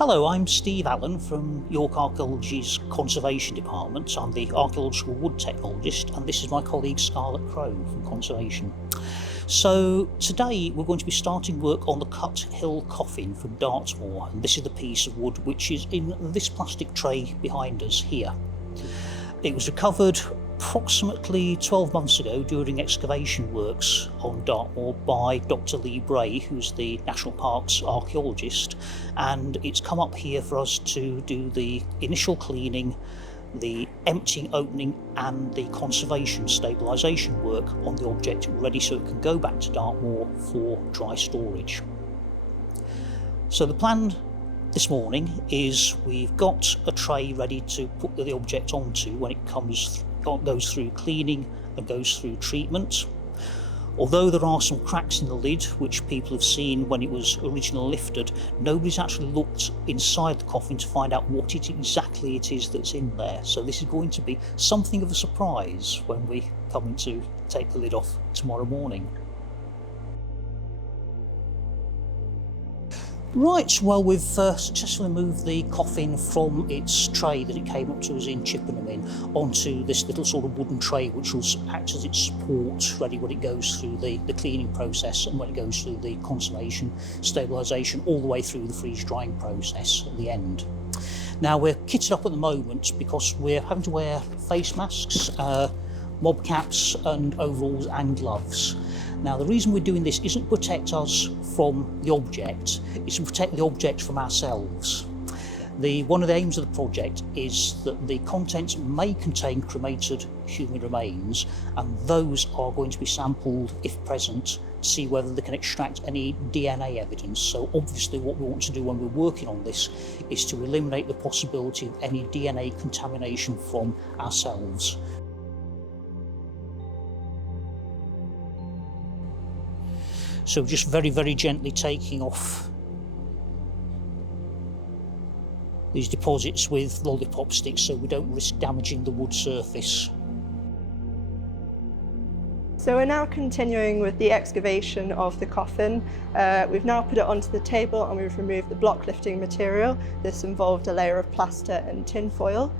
Hello, I'm Steve Allen from York Archaeology's Conservation Department. I'm the Archaeological Wood Technologist, and this is my colleague Scarlett Crowe from Conservation. So today we're going to be starting work on the Cut Hill coffin from Dartmoor, and this is the piece of wood which is in this plastic tray behind us here. It was recovered approximately 12 months ago during excavation works on Dartmoor by Dr. Lee Bray, who's the National Park's archaeologist, and it's come up here for us to do the initial cleaning, the emptying, opening and the conservation stabilisation work on the object, ready so it can go back to Dartmoor for dry storage. So the plan this morning is we've got a tray ready to put the object onto when it goes through cleaning and goes through treatment. Although there are some cracks in the lid which people have seen when it was originally lifted, nobody's actually looked inside the coffin to find out what exactly it is that's in there. So this is going to be something of a surprise when we come in to take the lid off tomorrow morning. Right, well, we've successfully moved the coffin from its tray that it came up to us in Chippenham in onto this little sort of wooden tray which will act as its support ready when it goes through the cleaning process and when it goes through the conservation stabilisation all the way through the freeze drying process at the end. Now we're kitted up at the moment because we're having to wear face masks, mob caps and overalls and gloves. Now the reason we're doing this isn't to protect us from the object, it's to protect the object from ourselves. One of the aims of the project is that the contents may contain cremated human remains, and those are going to be sampled if present to see whether they can extract any DNA evidence. So obviously what we want to do when we're working on this is to eliminate the possibility of any DNA contamination from ourselves. So just very, very gently taking off these deposits with lollipop sticks so we don't risk damaging the wood surface. So we're now continuing with the excavation of the coffin. We've now put it onto the table and we've removed the block lifting material. This involved a layer of plaster and tin foil.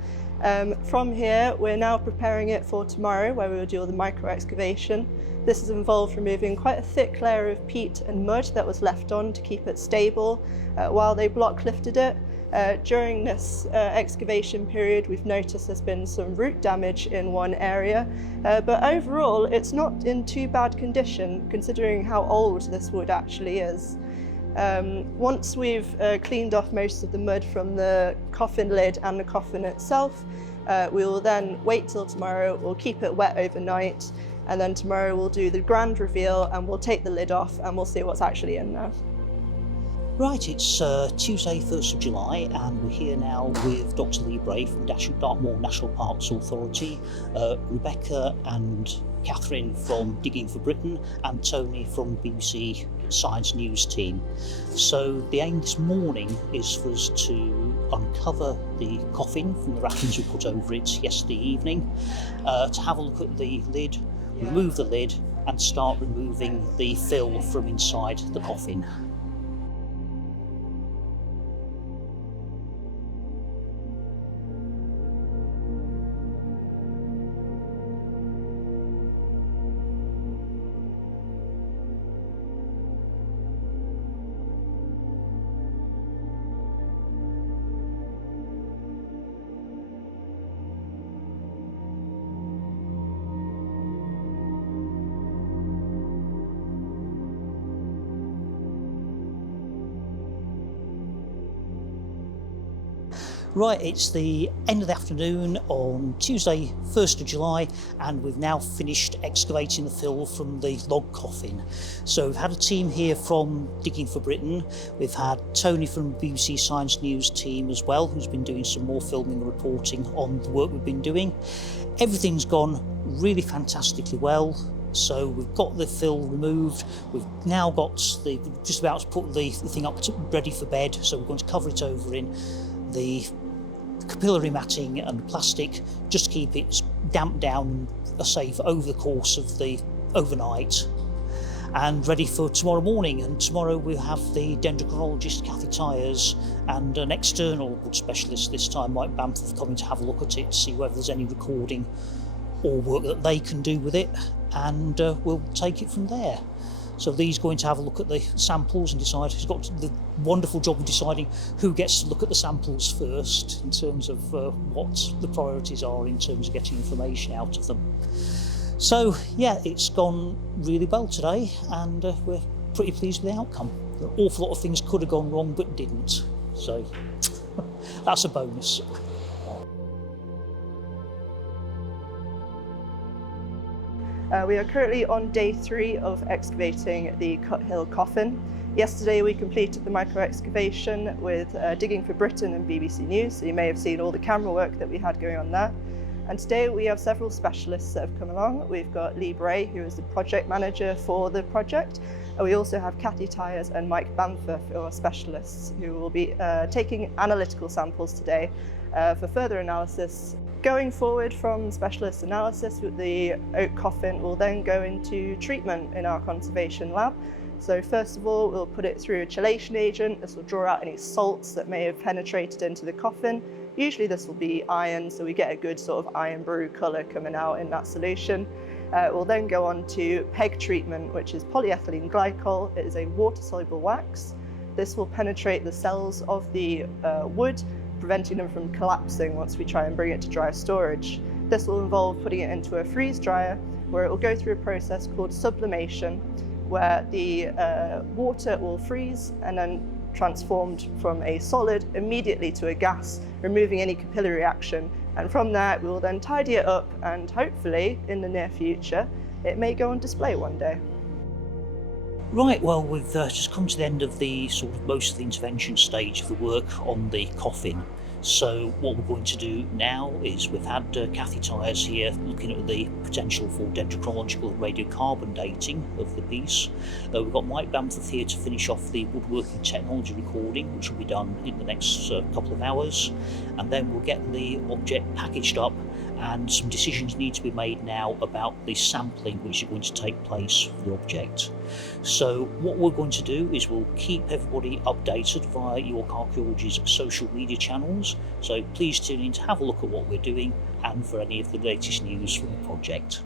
From here, we're now preparing it for tomorrow, where we will do the micro-excavation. This has involved removing quite a thick layer of peat and mud that was left on to keep it stable while they block lifted it. During this excavation period, we've noticed there's been some root damage in one area, but overall it's not in too bad condition considering how old this wood actually is. Once we've cleaned off most of the mud from the coffin lid and the coffin itself, we will then wait till tomorrow, we'll keep it wet overnight, and then tomorrow we'll do the grand reveal and we'll take the lid off and we'll see what's actually in there. Right, it's Tuesday 1st of July and we're here now with Dr. Lee Bray from Dartmoor National Park Authority, Rebecca and Catherine from Digging for Britain and Tony from BBC Science News team. So the aim this morning is for us to uncover the coffin from the wrappings we put over it yesterday evening, to have a look at the lid, remove the lid and start removing the fill from inside the coffin. Right, it's the end of the afternoon on Tuesday 1st of July and we've now finished excavating the fill from the log coffin. So we've had a team here from Digging for Britain, we've had Tony from BBC Science News team as well, who's been doing some more filming and reporting on the work we've been doing. Everything's gone really fantastically well. So we've got the fill removed, we've now got just about to put the thing up ready for bed, so we're going to cover it over in the capillary matting and plastic just to keep it damped down, safe over the course of the overnight. and ready for tomorrow morning. And tomorrow we'll have the dendrochronologist Kathy Tyers and an external wood specialist, this time Mike Bamforth, coming to have a look at it, see whether there's any recording or work that they can do with it, and we'll take it from there. So Lee's going to have a look at the samples and decide. He's got the wonderful job of deciding who gets to look at the samples first in terms of what the priorities are in terms of getting information out of them. So yeah, it's gone really well today, and we're pretty pleased with the outcome. An awful lot of things could have gone wrong but didn't, so that's a bonus. We are currently on day 3 of excavating the Cut Hill coffin. Yesterday we completed the micro-excavation with Digging for Britain and BBC News, so you may have seen all the camera work that we had going on there. And today we have several specialists that have come along. We've got Lee Bray, who is the project manager for the project, and we also have Kathy Tyers and Mike Bamforth, who are specialists, who will be taking analytical samples today for further analysis. Going forward from specialist analysis, with the oak coffin will then go into treatment in our conservation lab. So first of all, we'll put it through a chelation agent. This will draw out any salts that may have penetrated into the coffin. Usually this will be iron, so we get a good sort of iron brew colour coming out in that solution. We'll then go on to PEG treatment, which is polyethylene glycol. It is a water-soluble wax. This will penetrate the cells of the wood, preventing them from collapsing once we try and bring it to dry storage. This will involve putting it into a freeze dryer, where it will go through a process called sublimation, where the water will freeze and then transformed from a solid immediately to a gas, removing any capillary action. And from there, we will then tidy it up, and hopefully in the near future, it may go on display one day. Right, well, we've just come to the end of the sort of most of the intervention stage of the work on the coffin. So what we're going to do now is we've had Kathy Tyers here looking at the potential for dendrochronological radiocarbon dating of the piece. We've got Mike Bamforth here to finish off the woodworking technology recording, which will be done in the next couple of hours, and then we'll get the object packaged up, and some decisions need to be made now about the sampling which is going to take place for the object. So what we're going to do is we'll keep everybody updated via York Archaeology's social media channels, so please tune in to have a look at what we're doing and for any of the latest news from the project.